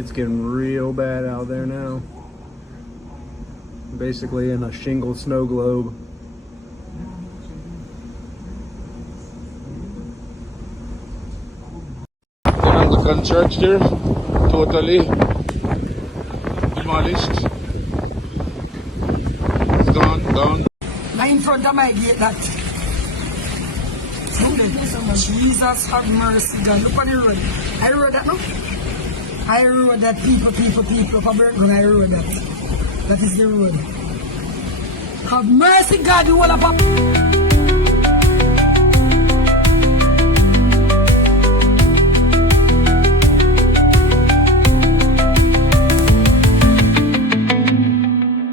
It's getting real bad out there now. Basically in a shingle snow globe. The church there, totally demolished. It's gone, down. Right in front of my gate, that. Jesus have mercy, God. Look on the road. I rode that, no? I rode that, people, for Burton, I rode that. That is the road. Have mercy, God, you all about.